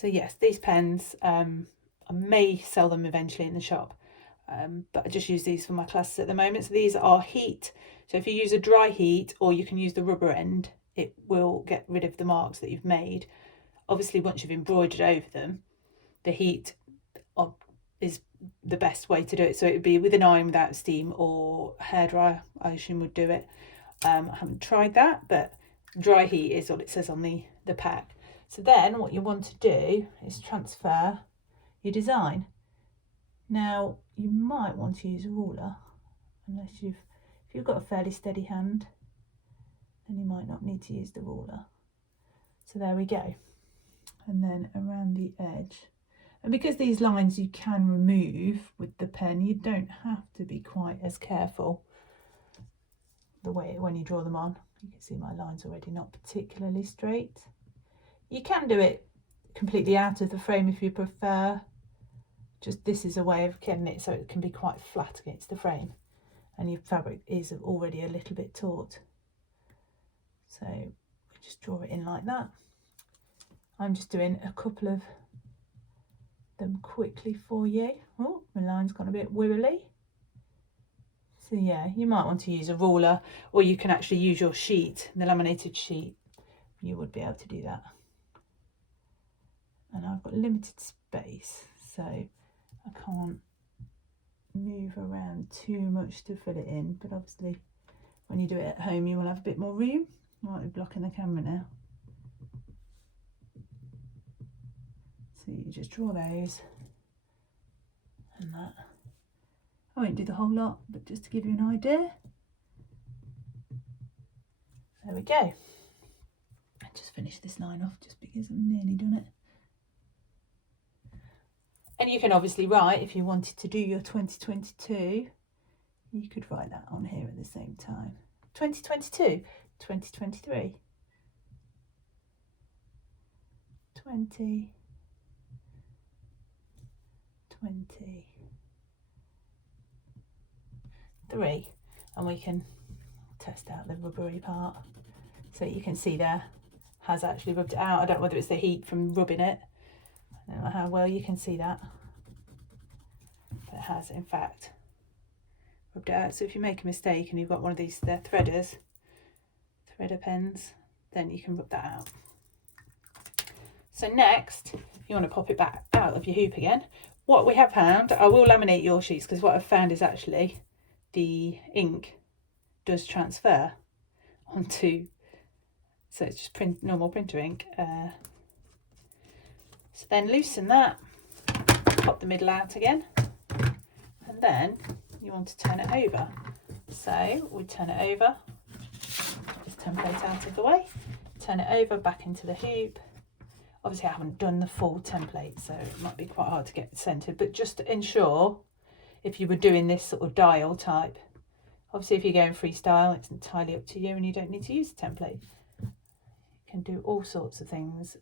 So yes, these pens, I may sell them eventually in the shop, but I just use these for my classes at the moment. So these are heat. So if you use a dry heat, or you can use the rubber end, it will get rid of the marks that you've made. Obviously, once you've embroidered over them, the heat is the best way to do it. So it would be with an iron without steam, or hairdryer, I assume, would do it. I haven't tried that, but dry heat is what it says on the pack. So then what you want to do is transfer your design. Now you might want to use a ruler, unless if you've got a fairly steady hand, then you might not need to use the ruler. So there we go. And then around the edge, and because these lines you can remove with the pen, you don't have to be quite as careful the way when you draw them on. You can see my line's already not particularly straight. You can do it completely out of the frame if you prefer. Just this is a way of getting it so it can be quite flat against the frame, and your fabric is already a little bit taut. So we just draw it in like that. I'm just doing a couple of them quickly for you. Oh, my line's gone a bit wibbly. So yeah, you might want to use a ruler, or you can actually use your sheet, the laminated sheet. You would be able to do that. And I've got limited space, so I can't move around too much to fill it in. But obviously, when you do it at home, you will have a bit more room. I might be blocking the camera now. So you just draw those and that. I won't do the whole lot, but just to give you an idea. There we go. I just finish this line off just because I've nearly done it. And you can obviously write, if you wanted to do your 2022, you could write that on here at the same time. 2022, 2023, 20, 23, and we can test out the rubbery part. So you can see there, has actually rubbed it out. I don't know whether it's the heat from rubbing it. I don't know how well you can see that, but it has in fact rubbed it out. So if you make a mistake and you've got one of these, they're threader pens, then you can rub that out. So next, you want to pop it back out of your hoop again. What we have found, I will laminate your sheets, because what I've found is actually the ink does transfer onto, so it's just normal printer ink. So then loosen that, pop the middle out again, and then you want to turn it over. So we turn it over, this template out of the way, turn it over back into the hoop. Obviously I haven't done the full template, so it might be quite hard to get centered, but just to ensure, if you were doing this sort of dial type, obviously if you're going freestyle, it's entirely up to you and you don't need to use the template. You can do all sorts of things.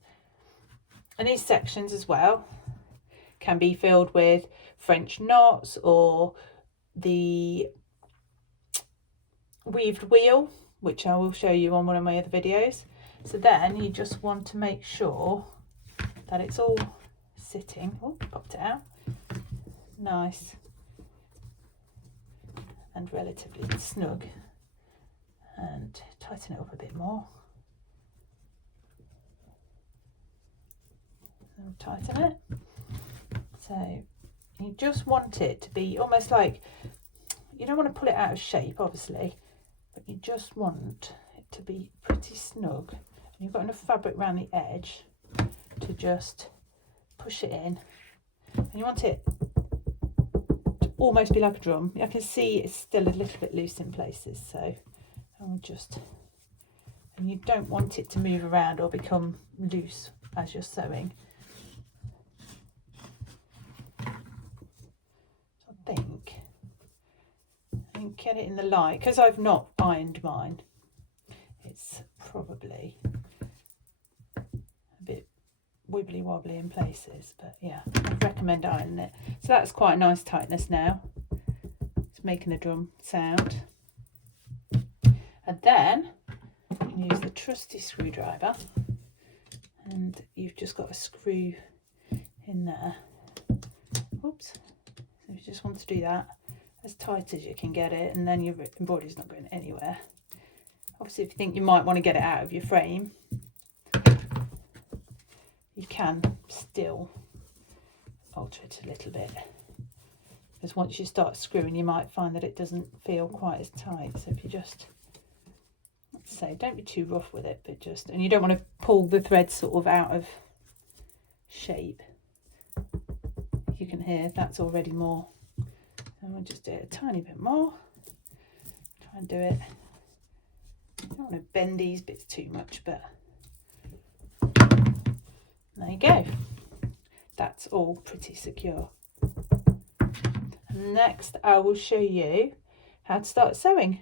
And these sections as well can be filled with French knots or the weaved wheel, which I will show you on one of my other videos. So then you just want to make sure that it's all sitting. Oh, popped it out. Nice and relatively snug, and tighten it up a bit more. And tighten it. So you just want it to be almost like, you don't want to pull it out of shape obviously, but you just want it to be pretty snug, and you've got enough fabric around the edge to just push it in, and you want it to almost be like a drum. I can see it's still a little bit loose in places, so I'll just, and you don't want it to move around or become loose as you're sewing. I think get it in the light, because I've not ironed mine, it's probably a bit wibbly wobbly in places, but yeah, I'd recommend ironing it. So that's quite a nice tightness now. It's making a drum sound. And then you can use the trusty screwdriver and you've just got a screw in there. Oops. So you just want to do that as tight as you can get it, and then your embroidery is not going anywhere. Obviously, if you think you might want to get it out of your frame, you can still alter it a little bit, because once you start screwing you might find that it doesn't feel quite as tight. So if you just, let's say, don't be too rough with it, but just, and you don't want to pull the thread sort of out of shape. You can hear that's already more, and we'll just do it a tiny bit more. Try and do it, I don't want to bend these bits too much, but there you go. That's all pretty secure. And next I will show you how to start sewing.